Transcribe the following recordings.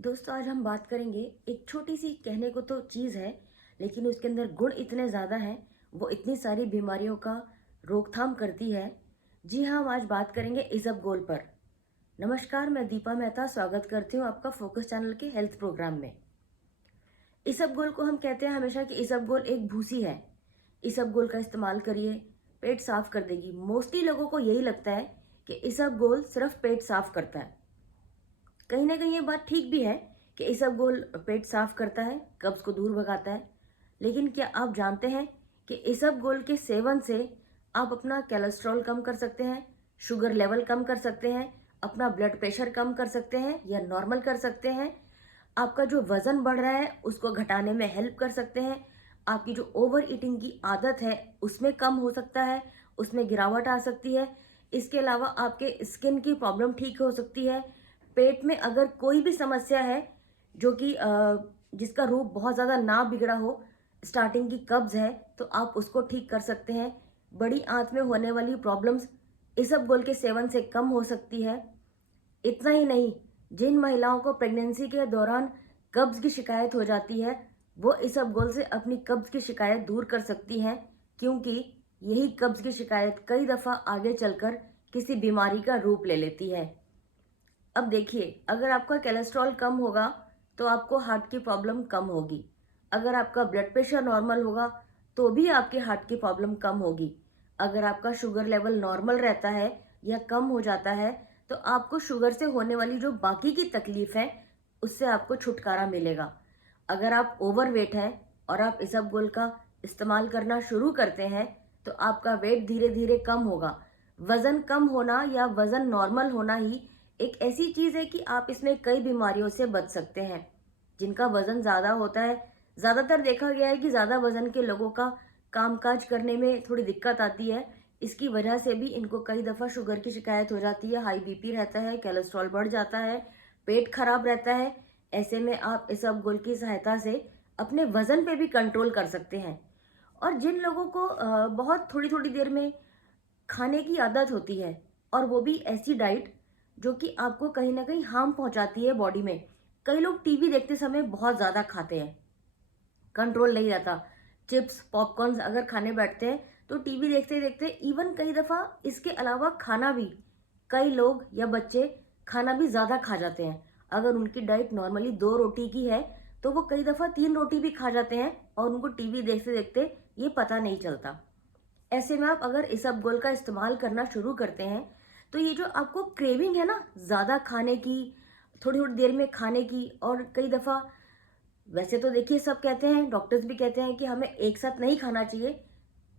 दोस्तों आज हम बात करेंगे एक छोटी सी कहने को तो चीज़ है लेकिन उसके अंदर गुण इतने ज़्यादा हैं। वो इतनी सारी बीमारियों का रोकथाम करती है। जी हाँ, हम आज बात करेंगे इसबगोल पर। नमस्कार, मैं दीपा मेहता स्वागत करती हूँ आपका फोकस चैनल के हेल्थ प्रोग्राम में। इसबगोल को हम कहते हैं हमेशा कि इसबगोल एक भूसी है। इसबगोल का इस्तेमाल करिए, पेट साफ कर देगी। मोस्टली लोगों को यही लगता है कि इसबगोल सिर्फ पेट साफ करता है। कहीं ना कहीं ये बात ठीक भी है कि इसबगोल पेट साफ करता है, कब्ज को दूर भगाता है। लेकिन क्या आप जानते हैं कि इसबगोल के सेवन से आप अपना कोलेस्ट्रॉल कम कर सकते हैं, शुगर लेवल कम कर सकते हैं, अपना ब्लड प्रेशर कम कर सकते हैं या नॉर्मल कर सकते हैं। आपका जो वजन बढ़ रहा है उसको घटाने में हेल्प कर सकते हैं। आपकी जो ओवर ईटिंग की आदत है उसमें कम हो सकता है, उसमें गिरावट आ सकती है। इसके अलावा आपके स्किन की प्रॉब्लम ठीक हो सकती है। पेट में अगर कोई भी समस्या है जो कि जिसका रूप बहुत ज़्यादा ना बिगड़ा हो, स्टार्टिंग की कब्ज है, तो आप उसको ठीक कर सकते हैं। बड़ी आंत में होने वाली प्रॉब्लम्स इसबगोल के सेवन से कम हो सकती है। इतना ही नहीं, जिन महिलाओं को प्रेगनेंसी के दौरान कब्ज की शिकायत हो जाती है, वो इसबगोल से अपनी कब्ज की शिकायत दूर कर सकती हैं, क्योंकि यही कब्ज की शिकायत कई दफ़ा आगे चलकर किसी बीमारी का रूप ले लेती है। अब देखिए, अगर आपका कोलेस्ट्रॉल कम होगा तो आपको हार्ट की प्रॉब्लम कम होगी। अगर आपका ब्लड प्रेशर नॉर्मल होगा तो भी आपके हार्ट की प्रॉब्लम कम होगी। अगर आपका शुगर लेवल नॉर्मल रहता है या कम हो जाता है तो आपको शुगर से होने वाली जो बाकी की तकलीफ है उससे आपको छुटकारा मिलेगा। अगर आप ओवरवेट हैं और आप इसबगोल का इस्तेमाल करना शुरू करते हैं तो आपका वेट धीरे धीरे कम होगा। वजन कम होना या वजन नॉर्मल होना ही एक ऐसी चीज़ है कि आप इसमें कई बीमारियों से बच सकते हैं। जिनका वज़न ज़्यादा होता है, ज़्यादातर देखा गया है कि ज़्यादा वज़न के लोगों का कामकाज करने में थोड़ी दिक्कत आती है। इसकी वजह से भी इनको कई दफ़ा शुगर की शिकायत हो जाती है, हाई बीपी रहता है, कोलेस्ट्रॉल बढ़ जाता है, पेट खराब रहता है। ऐसे में आप इसबगोल की सहायता से अपने वज़न पे भी कंट्रोल कर सकते हैं। और जिन लोगों को बहुत थोड़ी-थोड़ी देर में खाने की आदत होती है और वो भी ऐसी डाइट जो कि आपको कहीं ना कहीं हार्म पहुंचाती है बॉडी में। कई लोग टीवी देखते समय बहुत ज़्यादा खाते हैं, कंट्रोल नहीं रहता। चिप्स पॉपकॉर्न्स अगर खाने बैठते हैं तो टीवी देखते देखते इवन कई दफ़ा इसके अलावा खाना भी, कई लोग या बच्चे खाना भी ज़्यादा खा जाते हैं। अगर उनकी डाइट नॉर्मली 2 रोटी की है तो वो कई दफ़ा 3 रोटी भी खा जाते हैं और उनको टीवी देखते देखते ये पता नहीं चलता। ऐसे में आप अगर इसबगोल का इस्तेमाल करना शुरू करते हैं तो ये जो आपको क्रेविंग है ना ज़्यादा खाने की, थोड़ी थोड़ी देर में खाने की, और कई दफ़ा वैसे तो देखिए सब कहते हैं, डॉक्टर्स भी कहते हैं कि हमें एक साथ नहीं खाना चाहिए,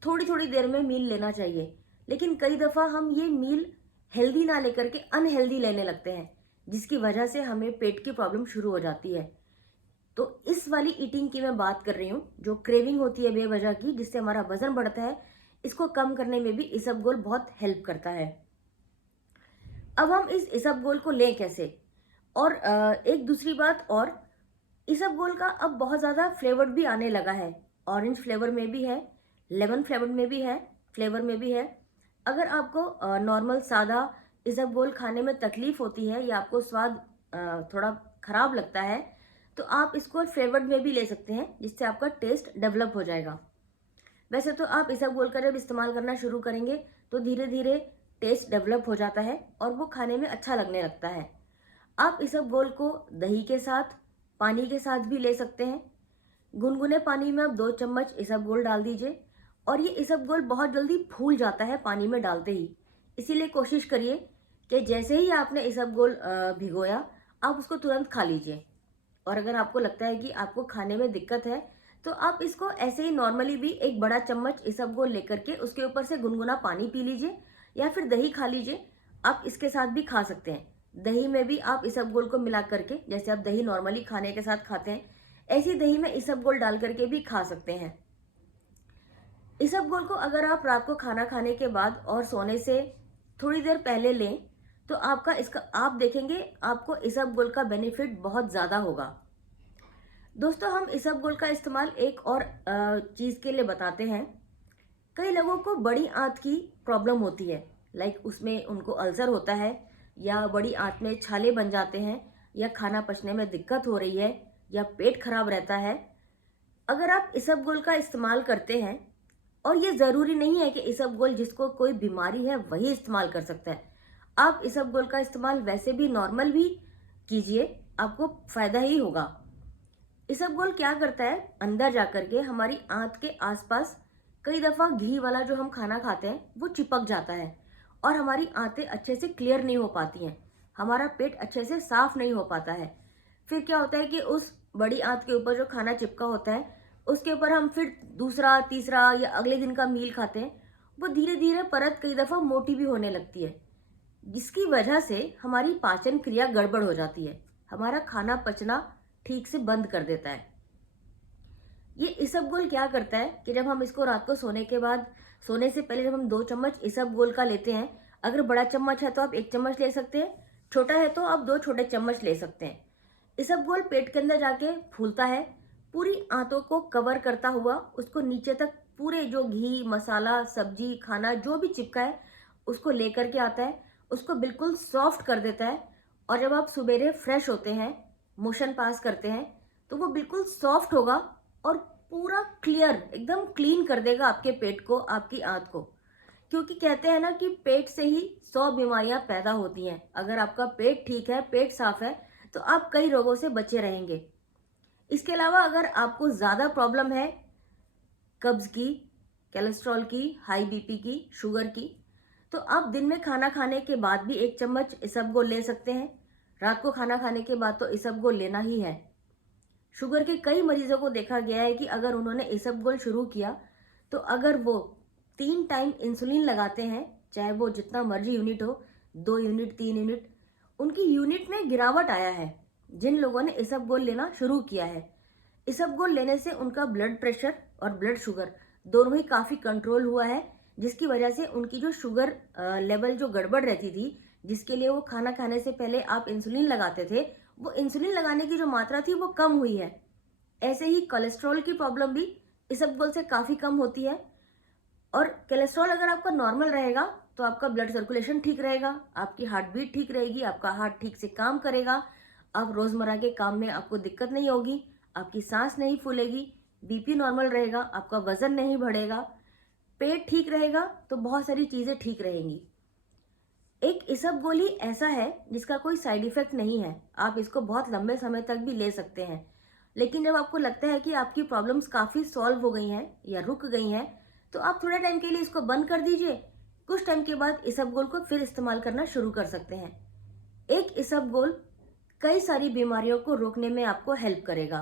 थोड़ी थोड़ी देर में मील लेना चाहिए। लेकिन कई दफ़ा हम ये मील हेल्दी ना लेकर के अनहेल्दी लेने लगते हैं, जिसकी वजह से हमें पेट की प्रॉब्लम शुरू हो जाती है। तो इस वाली ईटिंग की मैं बात कर रही हूँ, जो क्रेविंग होती है बेवजह की, जिससे हमारा वजन बढ़ता है। इसको कम करने में भी इसबगोल बहुत हेल्प करता है। अब हम इस इसबगोल को लें कैसे? और एक दूसरी बात और, इसबगोल का अब बहुत ज़्यादा फ्लेवर भी आने लगा है। ऑरेंज फ्लेवर में भी है, लेमन फ्लेवर में भी है, फ्लेवर में भी है। अगर आपको नॉर्मल सादा इसबगोल खाने में तकलीफ होती है या आपको स्वाद थोड़ा खराब लगता है तो आप इसको फ्लेवर्ड में भी ले सकते हैं, जिससे आपका टेस्ट डेवलप हो जाएगा। वैसे तो आप इसबगोल का जब इस्तेमाल करना शुरू करेंगे तो धीरे धीरे टेस्ट डेवलप हो जाता है और वो खाने में अच्छा लगने लगता है। आप इसबगोल को दही के साथ, पानी के साथ भी ले सकते हैं। गुनगुने पानी में आप 2 चम्मच इसबगोल डाल दीजिए और ये इसबगोल बहुत जल्दी फूल जाता है पानी में डालते ही। इसीलिए कोशिश करिए कि जैसे ही आपने इसबगोल भिगोया आप उसको तुरंत खा लीजिए। और अगर आपको लगता है कि आपको खाने में दिक्कत है तो आप इसको ऐसे ही नॉर्मली भी 1 बड़ा चम्मच इसबगोल लेकर के उसके ऊपर से गुनगुना पानी पी लीजिए या फिर दही खा लीजिए। आप इसके साथ भी खा सकते हैं। दही में भी आप इसबगोल को मिला करके, जैसे आप दही नॉर्मली खाने के साथ खाते हैं, ऐसी दही में इसबगोल डाल करके भी खा सकते हैं। इसबगोल को अगर आप रात को खाना खाने के बाद और सोने से थोड़ी देर पहले लें तो आपका इसका आप देखेंगे आपको इसबगोल का बेनिफिट बहुत ज़्यादा होगा। दोस्तों, हम इसबगोल का इस्तेमाल एक और चीज़ के लिए बताते हैं। कई लोगों को बड़ी आंत की प्रॉब्लम होती है, लाइक उसमें उनको अल्सर होता है या बड़ी आंत में छाले बन जाते हैं। या खाना पचने में दिक्कत हो रही है या पेट खराब रहता है, अगर आप इसबगोल का इस्तेमाल करते हैं, और ये ज़रूरी नहीं है कि इसबगोल जिसको कोई बीमारी है वही इस्तेमाल कर सकता है, आप इसबगोल का इस्तेमाल वैसे भी नॉर्मल भी कीजिए, आपको फ़ायदा ही होगा। इसबगोल क्या करता है, अंदर जाकर के हमारी आंत के आसपास कई दफ़ा घी वाला जो हम खाना खाते हैं वो चिपक जाता है और हमारी आंतें अच्छे से क्लियर नहीं हो पाती हैं, हमारा पेट अच्छे से साफ नहीं हो पाता है। फिर क्या होता है कि उस बड़ी आंत के ऊपर जो खाना चिपका होता है उसके ऊपर हम फिर दूसरा तीसरा या अगले दिन का मील खाते हैं, वो धीरे धीरे परत कई दफ़ा मोटी भी होने लगती है, जिसकी वजह से हमारी पाचन क्रिया गड़बड़ हो जाती है, हमारा खाना पचना ठीक से बंद कर देता है। ये इसबगोल क्या करता है कि जब हम इसको रात को सोने के बाद, सोने से पहले जब हम 2 चम्मच इसबगोल का लेते हैं, अगर बड़ा चम्मच है तो आप 1 चम्मच ले सकते हैं, छोटा है तो आप 2 छोटे चम्मच ले सकते हैं। इसबगोल पेट के अंदर जाके फूलता है, पूरी आंतों को कवर करता हुआ उसको नीचे तक पूरे जो घी मसाला सब्जी खाना जो भी चिपका है उसको लेकर के आता है, उसको बिल्कुल सॉफ्ट कर देता है। और जब आप सुबेरे फ्रेश होते हैं, मोशन पास करते हैं, तो वो बिल्कुल सॉफ्ट होगा और पूरा क्लियर एकदम क्लीन कर देगा आपके पेट को, आपकी आंत को। क्योंकि कहते हैं ना कि पेट से ही 100 बीमारियां पैदा होती हैं। अगर आपका पेट ठीक है, पेट साफ है, तो आप कई रोगों से बचे रहेंगे। इसके अलावा अगर आपको ज़्यादा प्रॉब्लम है कब्ज की, कोलेस्ट्रॉल की, हाई बीपी की, शुगर की, तो आप दिन में खाना खाने के बाद भी 1 चम्मच इसबगोल ले सकते हैं। रात को खाना खाने के बाद तो इसबगोल लेना ही है। शुगर के कई मरीजों को देखा गया है कि अगर उन्होंने इसबगोल शुरू किया तो अगर वो 3 टाइम इंसुलिन लगाते हैं, चाहे वो जितना मर्जी यूनिट हो, 2 यूनिट 3 यूनिट, उनकी यूनिट में गिरावट आया है जिन लोगों ने इसबगोल लेना शुरू किया है। इसबगोल लेने से उनका ब्लड प्रेशर और ब्लड शुगर दोनों ही काफ़ी कंट्रोल हुआ है, जिसकी वजह से उनकी जो शुगर लेवल जो गड़बड़ रहती थी, जिसके लिए वो खाना खाने से पहले आप इंसुलिन लगाते थे, वो इंसुलिन लगाने की जो मात्रा थी वो कम हुई है। ऐसे ही कोलेस्ट्रॉल की प्रॉब्लम भी इसबगोल से काफ़ी कम होती है। और कोलेस्ट्रॉल अगर आपका नॉर्मल रहेगा तो आपका ब्लड सर्कुलेशन ठीक रहेगा, आपकी हार्ट बीट ठीक रहेगी, आपका हार्ट ठीक से काम करेगा, आप रोज़मर्रा के काम में आपको दिक्कत नहीं होगी, आपकी सांस नहीं फूलेगी, बीपी नॉर्मल रहेगा, आपका वजन नहीं बढ़ेगा, पेट ठीक रहेगा, तो बहुत सारी चीज़ें ठीक रहेंगी। एक इसबगोल ही ऐसा है जिसका कोई साइड इफेक्ट नहीं है, आप इसको बहुत लंबे समय तक भी ले सकते हैं। लेकिन जब आपको लगता है कि आपकी प्रॉब्लम्स काफ़ी सॉल्व हो गई हैं या रुक गई हैं, तो आप थोड़े टाइम के लिए इसको बंद कर दीजिए। कुछ टाइम के बाद इसबगोल को फिर इस्तेमाल करना शुरू कर सकते हैं। एक इसबगोल कई सारी बीमारियों को रोकने में आपको हेल्प करेगा।